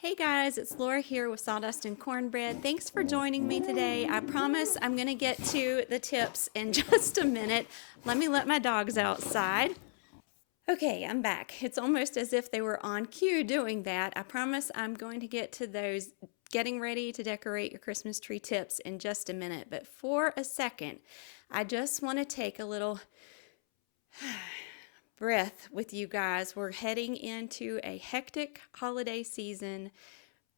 Hey guys, it's Laura here with Sawdust and Cornbread. Thanks for joining me today. I promise I'm going to get to the tips in just a minute. Let me let my dogs outside. Okay, I'm back. It's almost as if they were on cue doing that. I promise I'm going to get to those getting ready to decorate your Christmas tree tips in just a minute. But for a second, I just want to take a little breath with you guys. We're heading into a hectic holiday season.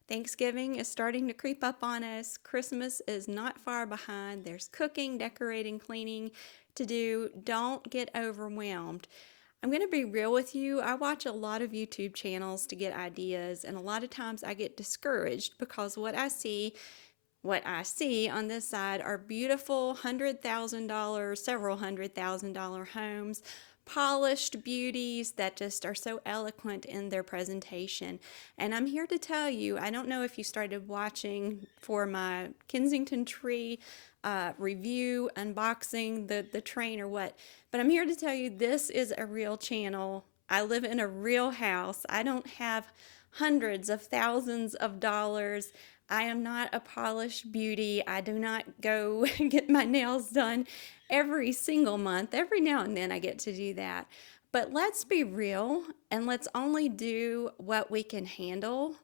Thanksgiving is starting to creep up on us. Christmas is not far behind. There's cooking, decorating, cleaning to do. Don't get overwhelmed. I'm going to be real with you. I watch a lot of YouTube channels to get ideas, and a lot of times I get discouraged because what I see on this side are beautiful $100,000, several $100,000 homes, polished beauties that just are so eloquent in their presentation. And I'm here to tell you, I don't know if you started watching for my Kensington tree review, unboxing, the train or what, but I'm here to tell you this is a real channel. I live in a real house. I don't have hundreds of thousands of dollars. I am not a polished beauty. I do not go get my nails done every single month. Every now and then I get to do that. But let's be real and let's only do what we can handle.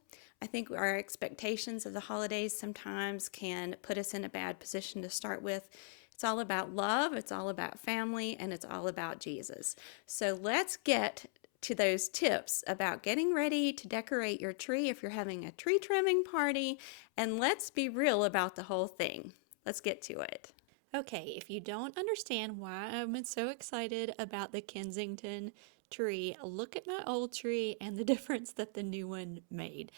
I think our expectations of the holidays sometimes can put us in a bad position to start with. It's all about love, it's all about family, and it's all about Jesus. So let's get to those tips about getting ready to decorate your tree if you're having a tree trimming party, and let's be real about the whole thing. Let's get to it. Okay, if you don't understand why I'm so excited about the Kensington tree, look at my old tree and the difference that the new one made.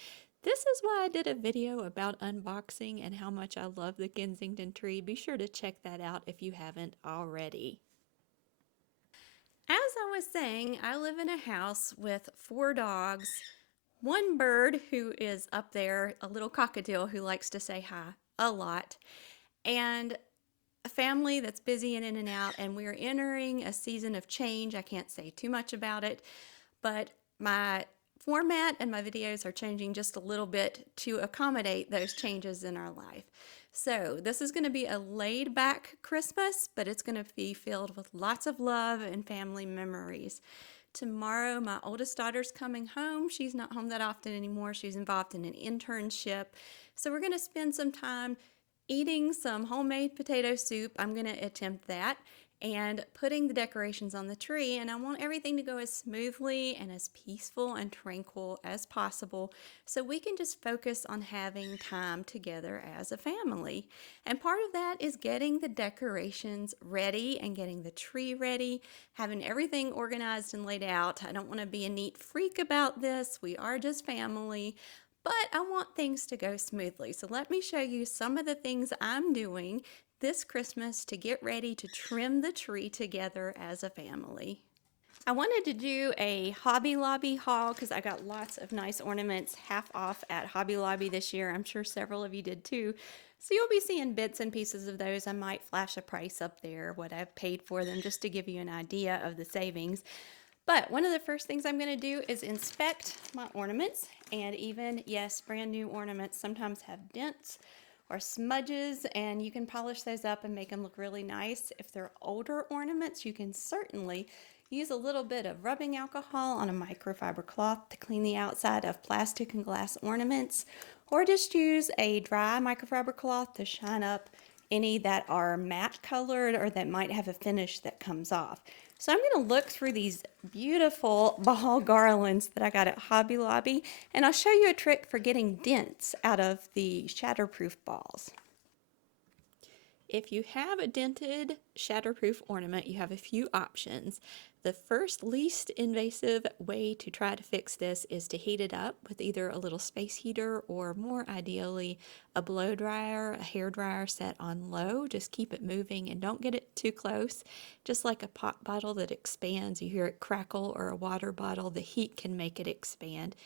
This is why I did a video about unboxing and how much I love the Kensington tree. Be sure to check that out if you haven't already. As I was saying, I live in a house with 4 dogs, one bird who is up there, a little cockatiel who likes to say hi a lot, and a family that's busy and in and out, and we're entering a season of change. I can't say too much about it, but my format and my videos are changing just a little bit to accommodate those changes in our life. So this is going to be a laid back Christmas, but it's going to be filled with lots of love and family memories. Tomorrow, my oldest daughter's coming home. She's not home that often anymore. She's involved in an internship. So we're going to spend some time eating some homemade potato soup. I'm going to attempt that, and putting the decorations on the tree, and I want everything to go as smoothly and as peaceful and tranquil as possible so we can just focus on having time together as a family. And part of that is getting the decorations ready and getting the tree ready, having everything organized and laid out. I don't want to be a neat freak about this. We are just family. But I want things to go smoothly. So let me show you some of the things I'm doing this Christmas to get ready to trim the tree together as a family. I wanted to do a HobbyLobby haul because I got lots of nice ornaments half off at HobbyLobby this year. I'm sure several of you did too. So you'll be seeing bits and pieces of those. I might flash a price up there, what I've paid for them, just to give you an idea of the savings. But one of the first things I'm going to do is inspect my ornaments, and even, yes, brand new ornaments sometimes have dents or smudges, and you can polish those up and make them look really nice. If they're older ornaments, you can certainly use a little bit of rubbing alcohol on a microfiber cloth to clean the outside of plastic and glass ornaments, or just use a dry microfiber cloth to shine up any that are matte colored or that might have a finish that comes off. So I'm going to look through these beautiful ball garlands that I got at Hobby Lobby, and I'll show you a trick for getting dents out of the shatterproof balls. If you have a dented shatterproof ornament, you have a few options. The first least invasive way to try to fix this is to heat it up with either a little space heater or more ideally a blow dryer, a hair dryer set on low. Just keep it moving and don't get it too close. Just like a pop bottle that expands, you hear it crackle, or a water bottle, the heat can make it expand.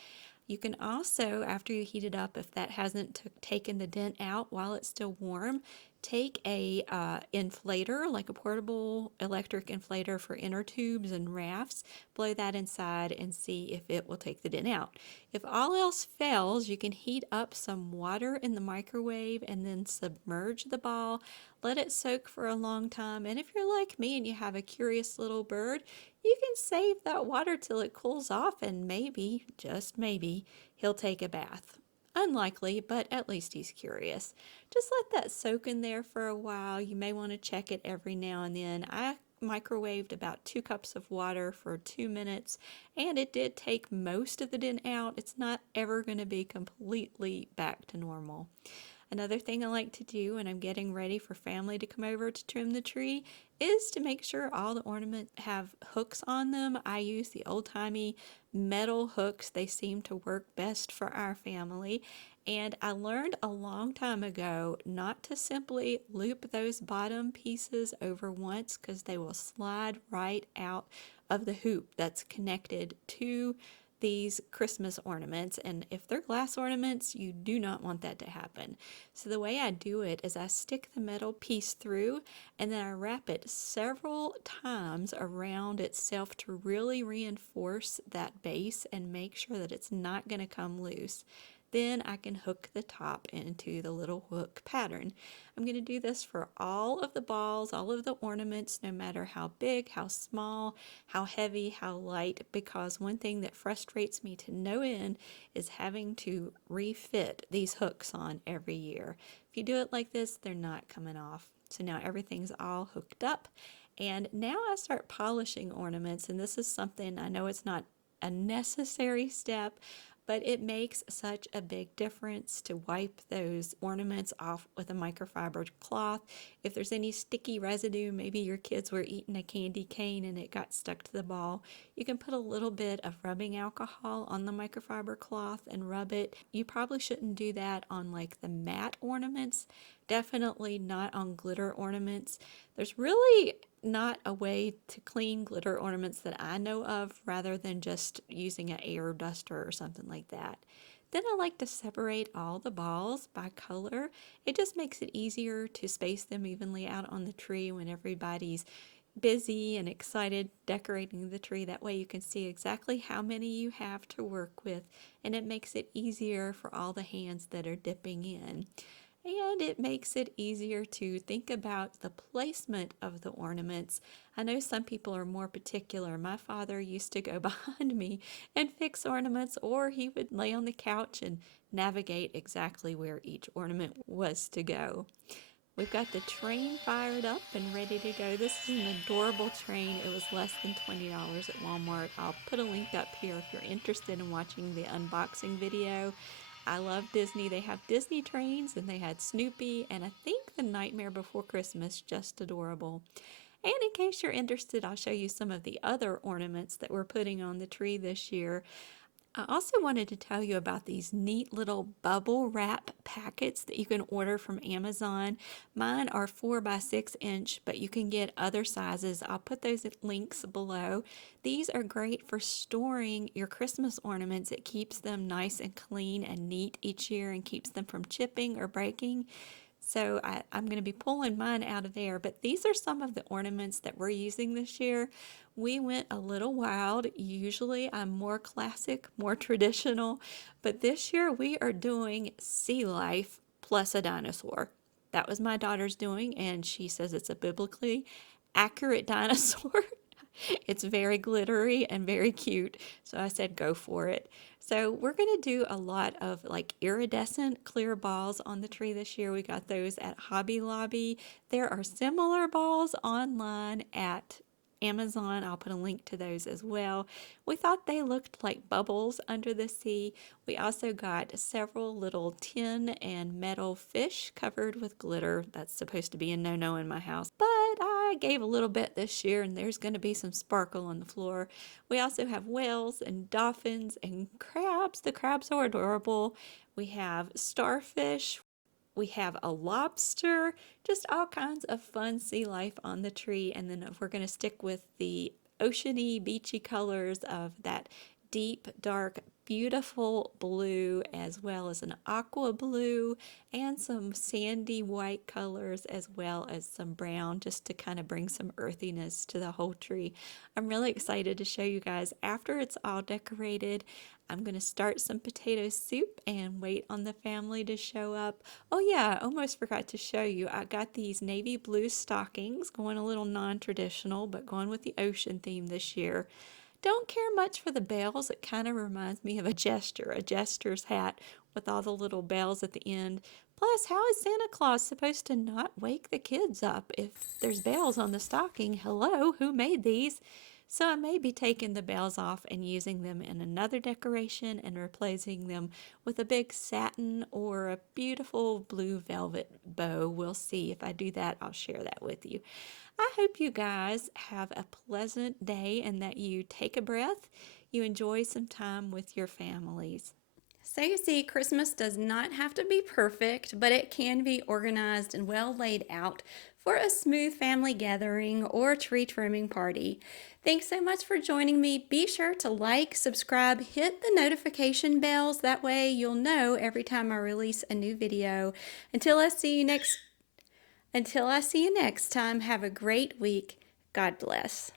You can also, after you heat it up, if that hasn't taken the dent out while it's still warm, take a inflator, like a portable electric inflator for inner tubes and rafts, blow that inside and see if it will take the dent out. If all else fails, you can heat up some water in the microwave and then submerge the ball, let it soak for a long time, and if you're like me and you have a curious little bird, you can save that water till it cools off and maybe, just maybe, he'll take a bath. Unlikely, but at least he's curious. Just let that soak in there for a while. You may want to check it every now and then. I microwaved about 2 cups of water for 2 minutes, and it did take most of the dent out. It's not ever going to be completely back to normal. Another thing I like to do when I'm getting ready for family to come over to trim the tree is to make sure all the ornaments have hooks on them. I use the old-timey metal hooks. They seem to work best for our family. And I learned a long time ago not to simply loop those bottom pieces over once, because they will slide right out of the hoop that's connected to these Christmas ornaments, and if they're glass ornaments, you do not want that to happen. So the way I do it is I stick the metal piece through and then I wrap it several times around itself to really reinforce that base and make sure that it's not going to come loose. Then I can hook the top into the little hook pattern. I'm going to do this for all of the balls, all of the ornaments, no matter how big, how small, how heavy, how light, because one thing that frustrates me to no end is having to refit these hooks on every year. If you do it like this, they're not coming off. So now everything's all hooked up, and now I start polishing ornaments, and this is something I know it's not a necessary step, but it makes such a big difference to wipe those ornaments off with a microfiber cloth. If there's any sticky residue, maybe your kids were eating a candy cane and it got stuck to the ball, you can put a little bit of rubbing alcohol on the microfiber cloth and rub it. You probably shouldn't do that on like the matte ornaments, definitely not on glitter ornaments. There's really not a way to clean glitter ornaments that I know of, rather than just using an air duster or something like that. Then I like to separate all the balls by color. It just makes it easier to space them evenly out on the tree when everybody's busy and excited decorating the tree. That way you can see exactly how many you have to work with, and it makes it easier for all the hands that are dipping in. And it makes it easier to think about the placement of the ornaments. I know some people are more particular. My father used to go behind me and fix ornaments, or he would lay on the couch and navigate exactly where each ornament was to go. We've got the train fired up and ready to go. This is an adorable train. It was less than $20 at Walmart. I'll put a link up here if you're interested in watching the unboxing video. I love Disney. They have Disney trains, and they had Snoopy, and I think The Nightmare Before Christmas, just adorable. And in case you're interested, I'll show you some of the other ornaments that we're putting on the tree this year. I also wanted to tell you about these neat little bubble wrap packets that you can order from Amazon. Mine are 4 by 6 inch, but you can get other sizes. I'll put those links below. These are great for storing your Christmas ornaments. It keeps them nice and clean and neat each year and keeps them from chipping or breaking. So I'm going to be pulling mine out of there, but these are some of the ornaments that we're using this year. We went a little wild. Usually I'm more classic, more traditional, but this year we are doing sea life plus a dinosaur. That was my daughter's doing, and she says it's a biblically accurate dinosaur. It's very glittery and very cute, so I said go for it. So we're going to do a lot of like iridescent clear balls on the tree this year. We got those at HobbyLobby. There are similar balls online at Amazon. I'll put a link to those as well. We thought they looked like bubbles under the sea. We also got several little tin and metal fish covered with glitter. That's supposed to be a no-no in my house, but I gave a little bit this year, and there's going to be some sparkle on the floor. We also have whales and dolphins and crabs. The crabs are adorable. We have starfish. We have a lobster, just all kinds of fun sea life on the tree. And then we're going to stick with the oceany, beachy colors of that deep, dark beautiful blue as well as an aqua blue and some sandy white colors as well as some brown, just to kind of bring some earthiness to the whole tree. I'm really excited to show you guys after it's all decorated. I'm going to start some potato soup and wait on the family to show up. Oh yeah, I almost forgot to show you. I got these navy blue stockings, going a little non-traditional, but going with the ocean theme this year. Don't care much for the bells. It kind of reminds me of a jester's hat with all the little bells at the end. Plus, how is Santa Claus supposed to not wake the kids up if there's bells on the stocking? Hello, who made these? So I may be taking the bells off and using them in another decoration and replacing them with a big satin or a beautiful blue velvet bow. We'll see. If I do that, I'll share that with you. I hope you guys have a pleasant day and that you take a breath, you enjoy some time with your families. So you see, Christmas does not have to be perfect, but it can be organized and well laid out for a smooth family gathering or tree trimming party. Thanks so much for joining me. Be sure to like, subscribe, hit the notification bells. That way you'll know every time I release a new video. Until I see you next time, have a great week. God bless.